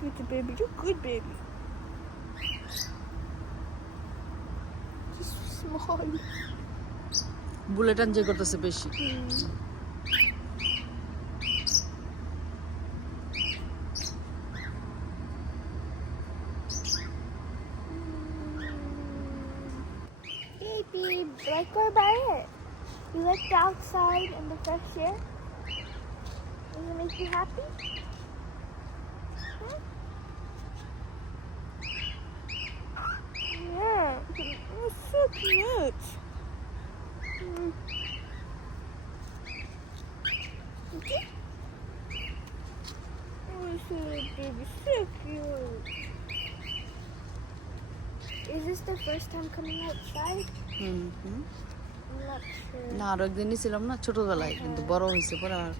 Good baby, you're good baby. He's so small. Bullet enjoy করতেছে বেশি। Hey babe, like our diet. You like the outside and the fresh air? Does it make you happy? Huh? Yeah, it's so cute. Okay. Oh, so baby, so cute. Is this the first time coming outside? I'm not sure. না, আরো একদিনই ছিলাম না ছোটবেলায়, কিন্তু বড় হয়েছে পরে আর